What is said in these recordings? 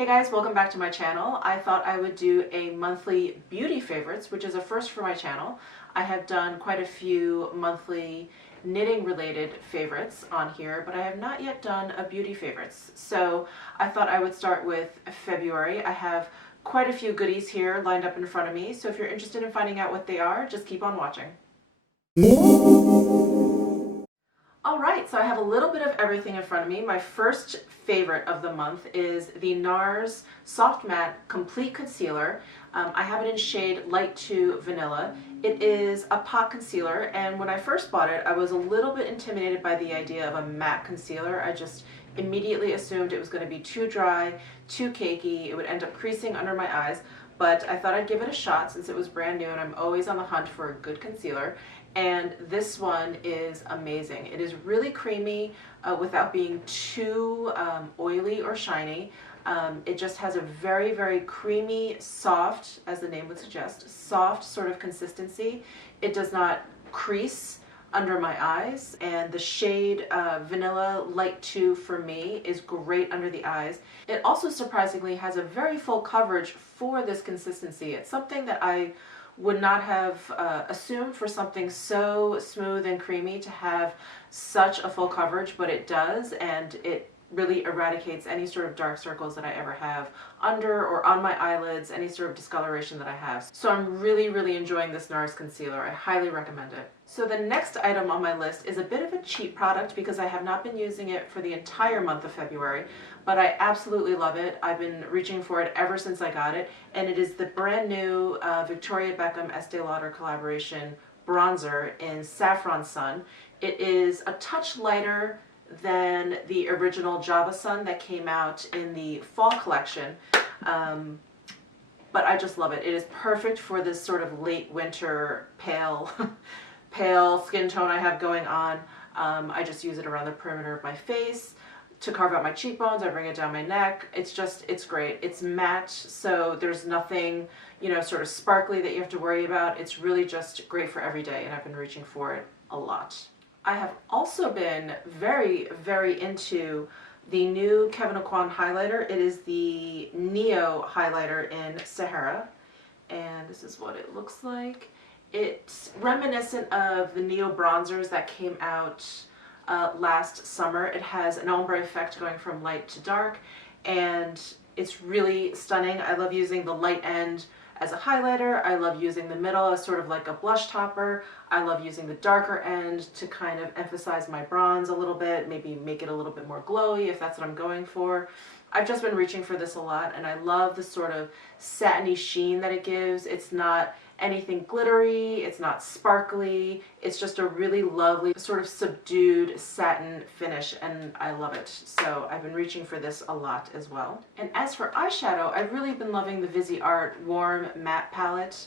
Hey guys, welcome back to my channel. I thought I would do a monthly beauty favorites, which is a first for my channel. I have done quite a few monthly knitting related favorites on here, but I have not yet done a beauty favorites. So I thought I would start with February. I have quite a few goodies here lined up in front of me, so if you're interested in finding out what they are, just keep on watching. Alright, so I have a little bit of everything in front of me. My first favorite of the month is the Nars Soft Matte Complete Concealer. I have it in shade Light to Vanilla. It is a pot concealer, and when I first bought it, I was a little bit intimidated by the idea of a matte concealer. I just immediately assumed it was going to be too dry, too cakey, it would end up creasing under my eyes, but I thought I'd give it a shot since it was brand new and I'm always on the hunt for a good concealer. And this one is amazing. It is really creamy without being too oily or shiny. It just has a very, very creamy, soft, as the name would suggest, soft sort of consistency. It does not crease under my eyes, and the shade Vanilla Light 2 for me is great under the eyes. It also surprisingly has a very full coverage for this consistency. It's something that I would not have assumed for something so smooth and creamy to have such a full coverage, but it does, and it really eradicates any sort of dark circles that I ever have under or on my eyelids, any sort of discoloration that I have. So I'm really enjoying this Nars concealer. I highly recommend it. So the next item on my list is a bit of a cheap product because I have not been using it for the entire month of February, but I absolutely love it. I've been reaching for it ever since I got it, and it is the brand new Victoria Beckham Estee Lauder collaboration bronzer in Saffron Sun. It is a touch lighter than the original Java Sun that came out in the fall collection, but I just love it. It is perfect for this sort of late winter pale pale skin tone I have going on. I just use it around the perimeter of my face to carve out my cheekbones. I bring it down my neck. It's great. It's matte, so there's nothing, you know, sort of sparkly that you have to worry about. It's really just great for every day, and I've been reaching for it a lot. I have also been very into the new Kevyn Aucoin highlighter. It is the Neo highlighter in Sahara, and this is what it looks like. It's reminiscent of the Neo bronzers that came out last summer. It has an ombre effect going from light to dark, and it's really stunning. I love using the light end as a highlighter. I love using the middle as sort of like a blush topper. I love using the darker end to kind of emphasize my bronze a little bit, maybe make it a little bit more glowy if that's what I'm going for. I've just been reaching for this a lot, and I love the sort of satiny sheen that it gives. It's not anything glittery, it's not sparkly, it's just a really lovely sort of subdued satin finish, and I love it. So I've been reaching for this a lot as well. And as for eyeshadow, I've really been loving the Viseart Warm Matte Palette.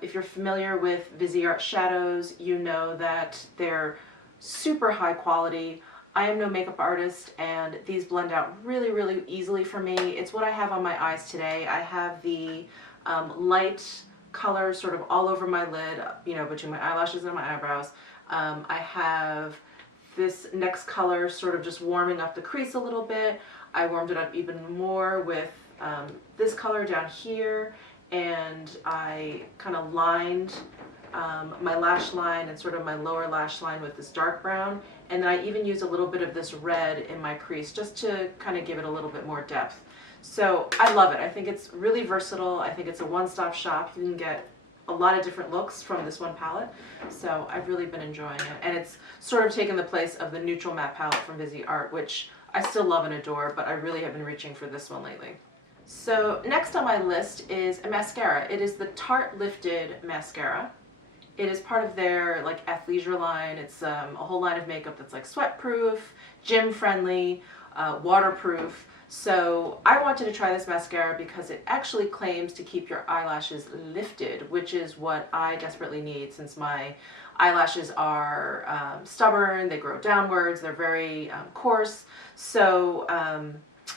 If you're familiar with Viseart shadows, you know that they're super high quality. I am no makeup artist, and these blend out really easily for me. It's what I have on my eyes today. I have the light color sort of all over my lid, you know, between my eyelashes and my eyebrows. I have this next color sort of just warming up the crease a little bit. I warmed it up even more with this color down here, and I kind of lined my lash line and sort of my lower lash line with this dark brown, and then I even used a little bit of this red in my crease just to kind of give it a little bit more depth. So I love it. I think it's really versatile. I think it's a one-stop shop. You can get a lot of different looks from this one palette, so I've really been enjoying it, and it's sort of taken the place of the neutral matte palette from Viseart, which I still love and adore, but I really have been reaching for this one lately. So next on my list is a mascara. It is the Tarte Lifted Mascara. It is part of their like athleisure line. It's a whole line of makeup that's like sweat proof, gym friendly, waterproof. So I wanted to try this mascara because it actually claims to keep your eyelashes lifted, which is what I desperately need since my eyelashes are stubborn, they grow downwards, they're very coarse. So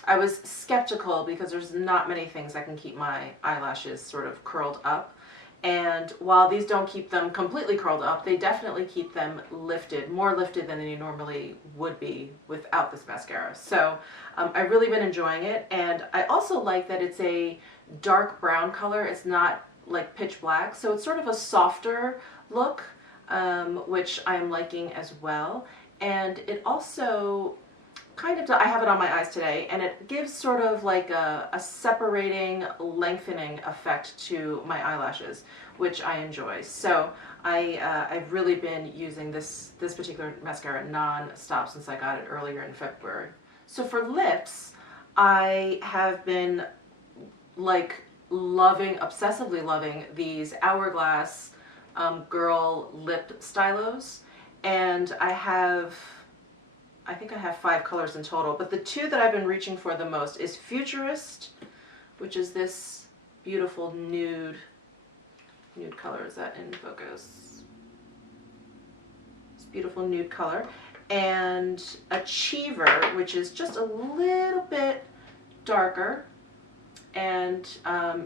I was skeptical because there's not many things that can keep my eyelashes sort of curled up. And while these don't keep them completely curled up, they definitely keep them lifted, more lifted than they normally would be without this mascara. So I've really been enjoying it. And I also like that it's a dark brown color. It's not like pitch black. So it's sort of a softer look, which I'm liking as well. And it also kind of, I have it on my eyes today, and it gives sort of like a separating, lengthening effect to my eyelashes, which I enjoy. So I've really been using this particular mascara non-stop since I got it earlier in February. So for lips, I have been like loving, obsessively loving these Hourglass girl lip stylos, and I think I have 5 colors in total, but the 2 that I've been reaching for the most is Futurist, which is this beautiful nude color. Is that in focus? This beautiful nude color. And Achiever, which is just a little bit darker. And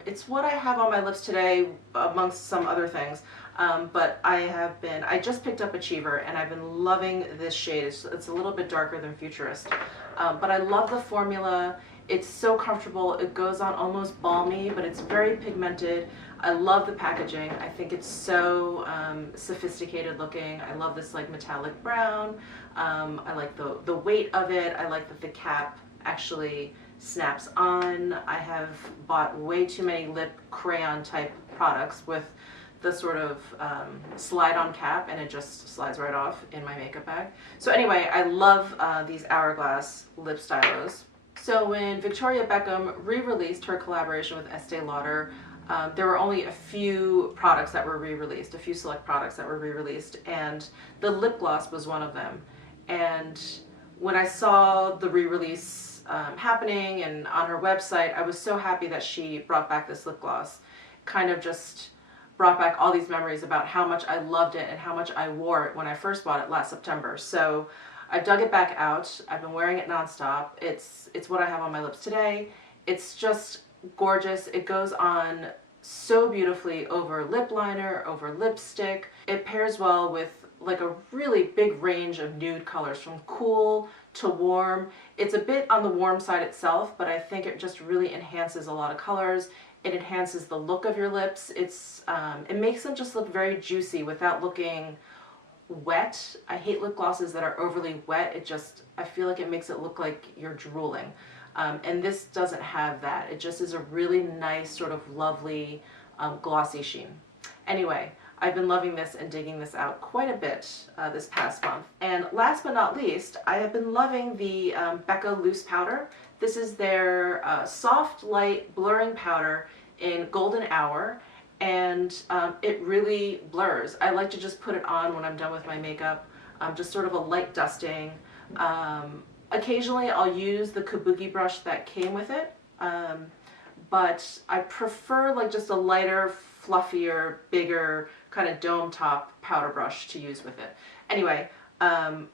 it's what I have on my lips today amongst some other things. But I just picked up Achiever, and I've been loving this shade. It's a little bit darker than Futurist. But I love the formula. It's so comfortable. It goes on almost balmy, but it's very pigmented. I love the packaging. I think it's so sophisticated looking. I love this like metallic brown. I like the weight of it. I like that the cap actually snaps on. I have bought way too many lip crayon type products with the sort of slide-on cap, and it just slides right off in my makeup bag. So anyway, I love these Hourglass lip stylos. So when Victoria Beckham re-released her collaboration with Estee Lauder, there were only a few products that were re-released, a few select products that were re-released, and the lip gloss was one of them. And when I saw the re-release happening and on her website, I was so happy that she brought back this lip gloss. Kind of just brought back all these memories about how much I loved it and how much I wore it when I first bought it last September. So I dug it back out. I've been wearing it nonstop. It's what I have on my lips today. It's just gorgeous. It goes on so beautifully over lip liner, over lipstick. It pairs well with like a really big range of nude colors, from cool to warm. It's a bit on the warm side itself, but I think it just really enhances a lot of colors. It enhances the look of your lips. It makes them just look very juicy without looking wet. I hate lip glosses that are overly wet. I feel like it makes it look like you're drooling. And this doesn't have that. It just is a really nice sort of lovely glossy sheen. Anyway, I've been loving this and digging this out quite a bit this past month. And last but not least, I have been loving the Becca Loose Powder. This is their soft, light blurring powder in Golden Hour, and it really blurs. I like to just put it on when I'm done with my makeup, just sort of a light dusting. Occasionally I'll use the kabuki brush that came with it, but I prefer like just a lighter, fluffier, bigger kind of dome top powder brush to use with it. Anyway,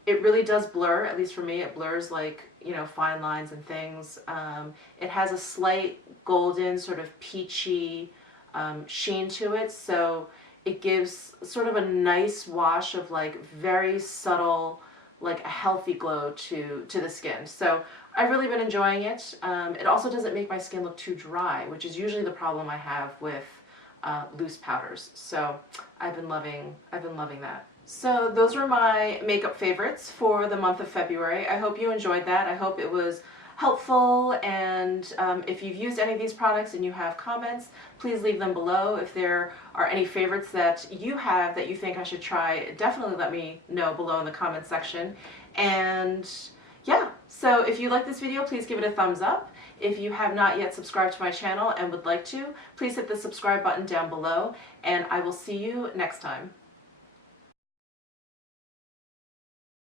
it really does blur, at least for me. It blurs like, you know, fine lines and things. It has a slight golden sort of peachy sheen to it, so it gives sort of a nice wash of like very subtle, like a healthy glow to the skin. So I've really been enjoying it. It also doesn't make my skin look too dry, which is usually the problem I have with loose powders. So I've been loving that. So those were my makeup favorites for the month of February. I hope you enjoyed that. I hope it was helpful, and if you've used any of these products and you have comments, please leave them below. If there are any favorites that you have that you think I should try, definitely let me know below in the comment section. And yeah, so if you like this video, please give it a thumbs up. If you have not yet subscribed to my channel and would like to, please hit the subscribe button down below, and I will see you next time.